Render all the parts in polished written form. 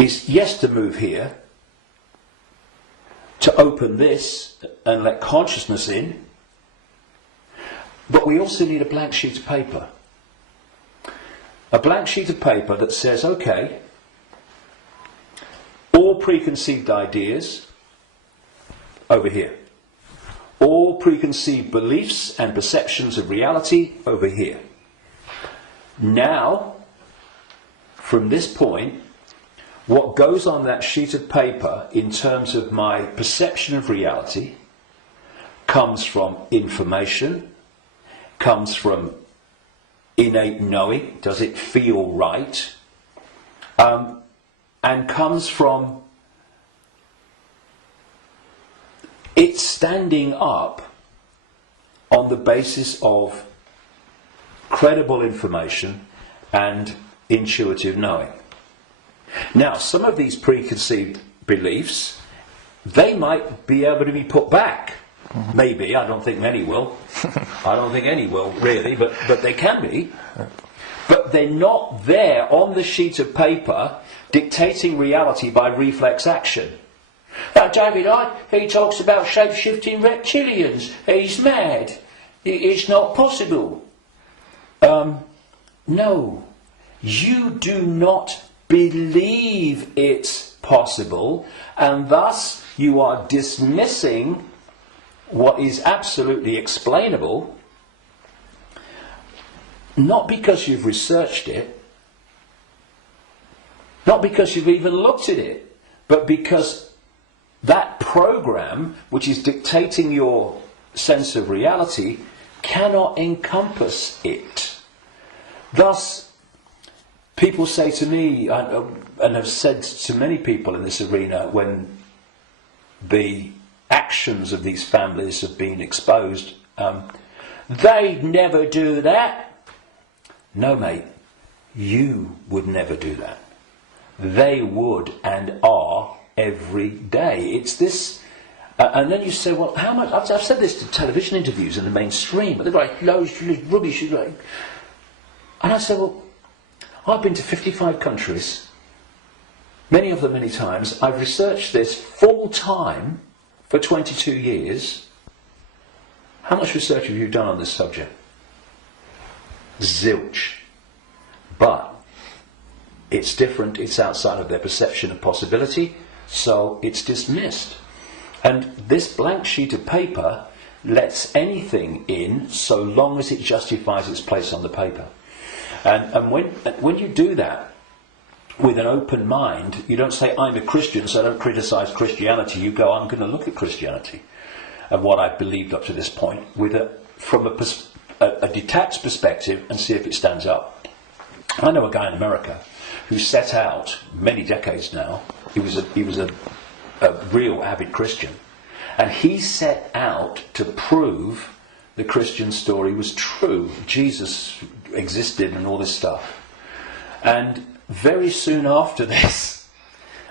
is yes to move here, to open this and let consciousness in, but we also need a blank sheet of paper. A blank sheet of paper that says, okay, all preconceived ideas over here. All preconceived beliefs and perceptions of reality over here. Now, from this point, what goes on that sheet of paper in terms of my perception of reality comes from information, comes from innate knowing, does it feel right, and comes from it standing up on the basis of credible information and intuitive knowing. Now, some of these preconceived beliefs, they might be able to be put back. Maybe, I don't think many will. I don't think any will, really, but they can be. But they're not there on the sheet of paper dictating reality by reflex action. Now, David Icke, he talks about shape-shifting reptilians. He's mad. It's not possible. No. You do not believe it's possible, and thus you are dismissing what is absolutely explainable, not because you've researched it, not because you've even looked at it, but because that program, which is dictating your sense of reality, cannot encompass it. Thus, people say to me, and have said to many people in this arena, when the actions of these families have been exposed, they'd never do that. No, mate, you would never do that. They would and are every day. It's this, and then you say, well, how much? I've said this to television interviews in the mainstream, but they're like loads of rubbish. And I say, well, I've been to 55 countries, many of them many times. I've researched this full time for 22 years. How much research have you done on this subject? Zilch. But it's different, it's outside of their perception of possibility, so it's dismissed. And this blank sheet of paper lets anything in so long as it justifies its place on the paper. And when you do that with an open mind, you don't say, I'm a Christian, so I don't criticize Christianity. You go, I'm going to look at Christianity and what I've believed up to this point from a detached perspective and see if it stands up. I know a guy in America who set out many decades now. He was a real avid Christian, and he set out to prove the Christian story was true. Jesus existed and all this stuff. And very soon after this,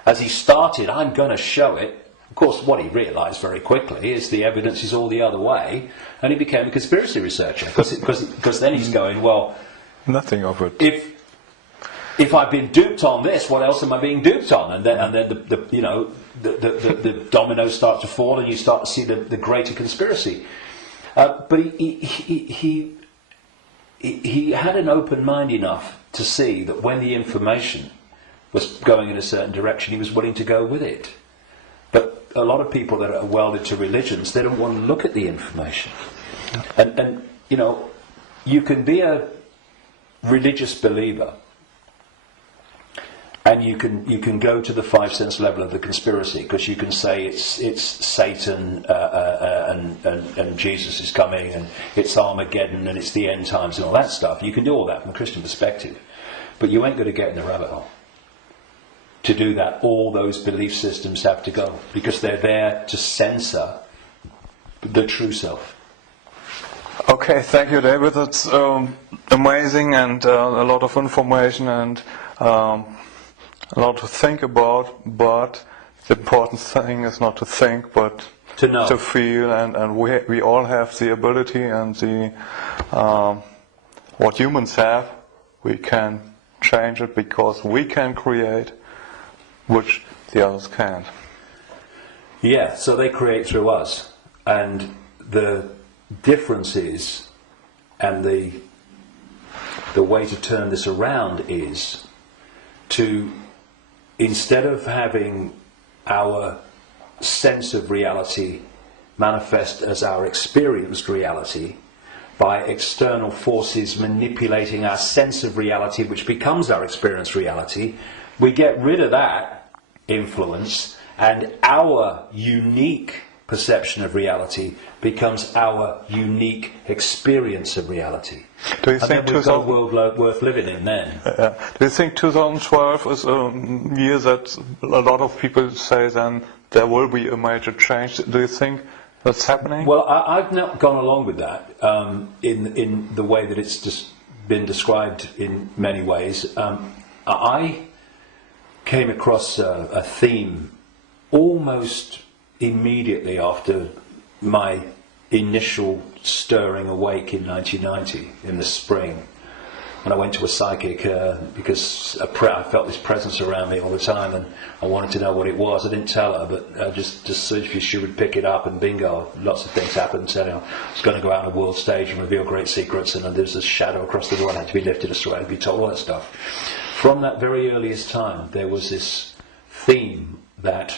as he started, I'm going to show it. Of course, what he realised very quickly is the evidence is all the other way, and he became a conspiracy researcher because then he's going, well, nothing of it. If I've been duped on this, what else am I being duped on? And then the dominoes start to fall, and you start to see the greater conspiracy. But he had an open mind enough to see that when the information was going in a certain direction, he was willing to go with it. But a lot of people that are welded to religions, they don't want to look at the information. And you can be a religious believer, and you can go to the five sense level of the conspiracy, because you can say it's Satan and Jesus is coming, and it's Armageddon, and it's the end times and all that stuff. You can do all that from a Christian perspective, but you ain't going to get in the rabbit hole. To do that, all those belief systems have to go, because they're there to censor the true self. Okay, thank you, David. That's amazing, and a lot of information, and a lot to think about. But the important thing is not to think, but to know, to feel, and we all have the ability and the what humans have. We can change it because we can create. which the others can't. Yeah, so they create through us. And the difference is, and the way to turn this around is to, instead of having our sense of reality manifest as our experienced reality by external forces manipulating our sense of reality, which becomes our experienced reality, we get rid of that influence, and our unique perception of reality becomes our unique experience of reality. Do you and think then we've got a world worth living in then. Do you think 2012 is a year that a lot of people say then there will be a major change? Do you think that's happening? Well, I've not gone along with that in the way that it's just been described in many ways. I came across a theme almost immediately after my initial stirring awake in 1990, in the spring. And I went to a psychic because I felt this presence around me all the time, and I wanted to know what it was. I didn't tell her, but just so if she would pick it up, and bingo, lots of things happened. So, I was going to go out on a world stage and reveal great secrets, and there's a shadow across the world had to be lifted, I had to be told all that stuff. From that very earliest time, there was this theme that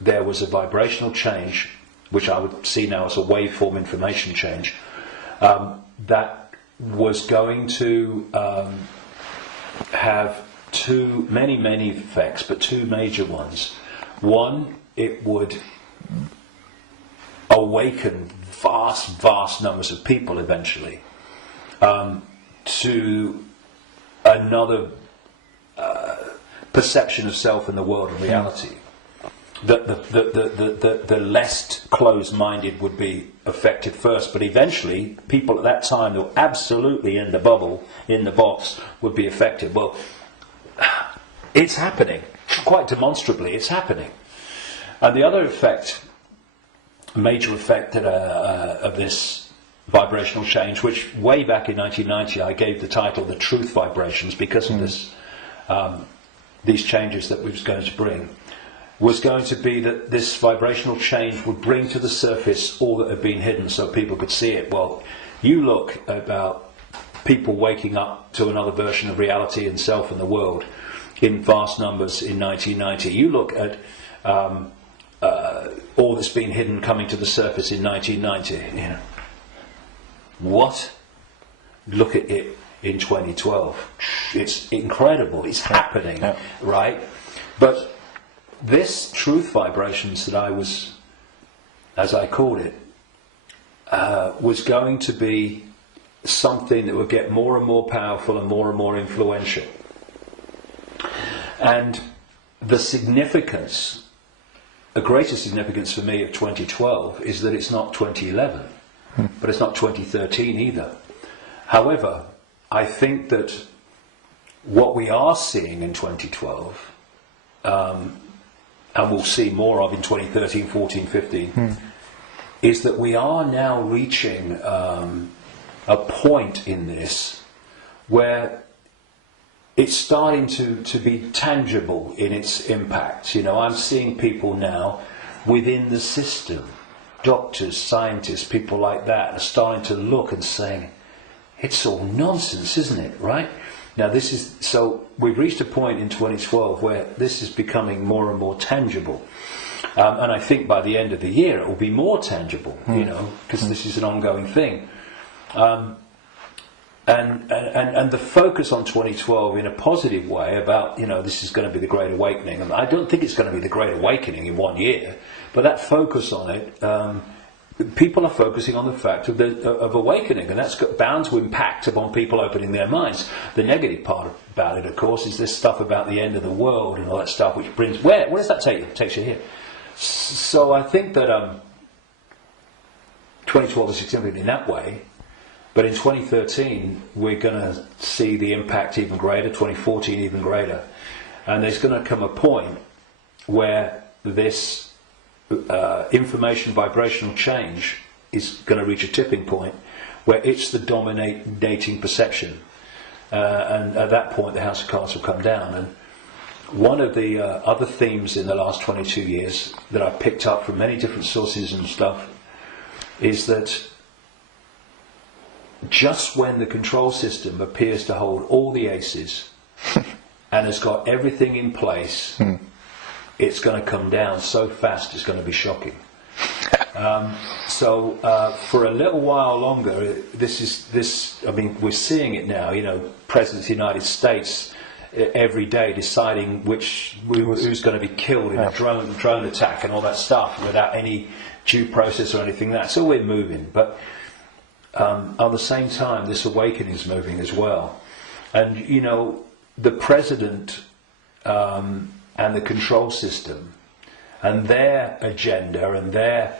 there was a vibrational change, which I would see now as a waveform information change, that was going to have many effects, but two major ones. One, it would awaken vast numbers of people eventually to another perception of self in the world and reality. The less closed-minded would be affected first, but eventually people at that time that were absolutely in the bubble, in the box, would be affected. Well, it's happening. Quite demonstrably, it's happening. And the other effect, major effect of this vibrational change, which way back in 1990 I gave the title The Truth Vibrations because of this, these changes that we was going to bring, was going to be that this vibrational change would bring to the surface all that had been hidden so people could see it. Well, you look about people waking up to another version of reality and self and the world in vast numbers in 1990. You look at all that's been hidden coming to the surface in 1990. What? Look at it in 2012. It's incredible. It's happening, right? But this truth vibrations that I was, as I called it, was going to be something that would get more and more powerful and more influential. And the significance, a greater significance for me of 2012 is that it's not 2011, but it's not 2013 either. However, I think that what we are seeing in 2012, and we'll see more of in 2013, 14, 15, is that we are now reaching a point in this where it's starting to be tangible in its impact. I'm seeing people now within the system, doctors, scientists, people like that, are starting to look and saying, it's all nonsense, isn't it, right? Now so we've reached a point in 2012 where this is becoming more and more tangible. And I think by the end of the year it will be more tangible, because this is an ongoing thing. And the focus on 2012 in a positive way about, this is going to be the Great Awakening. And I don't think it's going to be the Great Awakening in 1 year, but that focus on it, people are focusing on the fact of awakening, and that's bound to impact upon people opening their minds. The negative part about it, of course, is this stuff about the end of the world and all that stuff, which brings... Where does that take you? It takes you here. So I think that 2012 is significant in that way, but in 2013 we're going to see the impact even greater, 2014 even greater, and there's going to come a point where this information vibrational change is going to reach a tipping point where it's the dominating perception, and at that point the house of cards will come down. And one of the other themes in the last 22 years that I've picked up from many different sources and stuff is that just when the control system appears to hold all the aces and has got everything in place, it's going to come down so fast it's going to be shocking. So for a little while longer, I mean, we're seeing it now, you know, President of the United States every day deciding who's going to be killed in a drone attack and all that stuff without any due process or anything like that. So we're moving, but at the same time, this awakening is moving as well. And, you know, the President and the control system and their agenda and their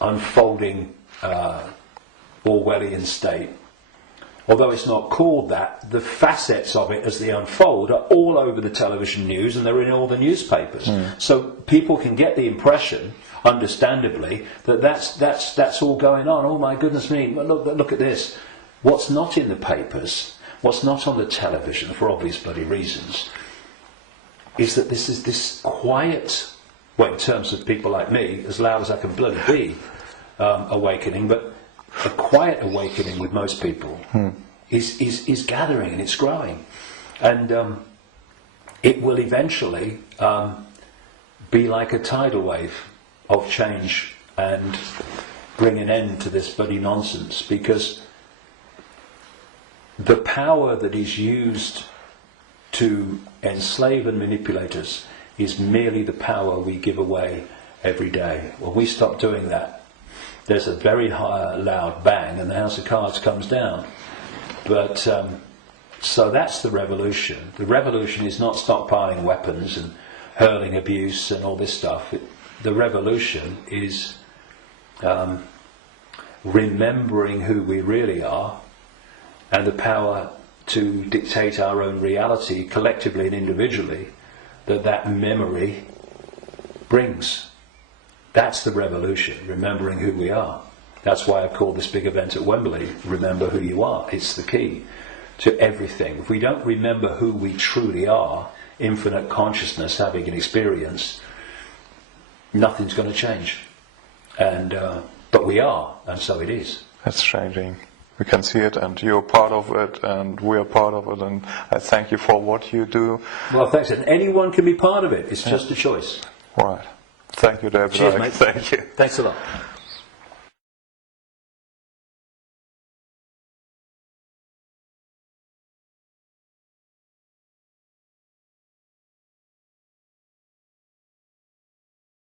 unfolding Orwellian state, although it's not called that, the facets of it as they unfold are all over the television news and they're in all the newspapers. So people can get the impression, understandably, that that's all going on. Oh my goodness me, look at this. What's not in the papers, what's not on the television, for obvious bloody reasons, is that this is this quiet, well, in terms of people like me, as loud as I can bloody be, awakening, but a quiet awakening with most people is gathering and it's growing. And it will eventually be like a tidal wave of change and bring an end to this bloody nonsense, because the power that is used to enslave and manipulate us is merely the power we give away every day. When we stop doing that, there's a very high, loud bang and the house of cards comes down. But so that's the revolution. The revolution is not stockpiling weapons and hurling abuse and all this stuff. The revolution is remembering who we really are and the power to dictate our own reality collectively and individually that memory brings. That's the revolution, remembering who we are. That's why I call this big event at Wembley, Remember Who You Are. It's the key to everything. If we don't remember who we truly are, infinite consciousness having an experience, nothing's going to change. And but we are, and so it is. It's changing. We can see it, and you're part of it, and we are part of it, and I thank you for what you do. Well, thanks. And anyone can be part of it. It's just a choice. Right. Thank you, David. Cheers, mate. Thank you. Thanks a lot.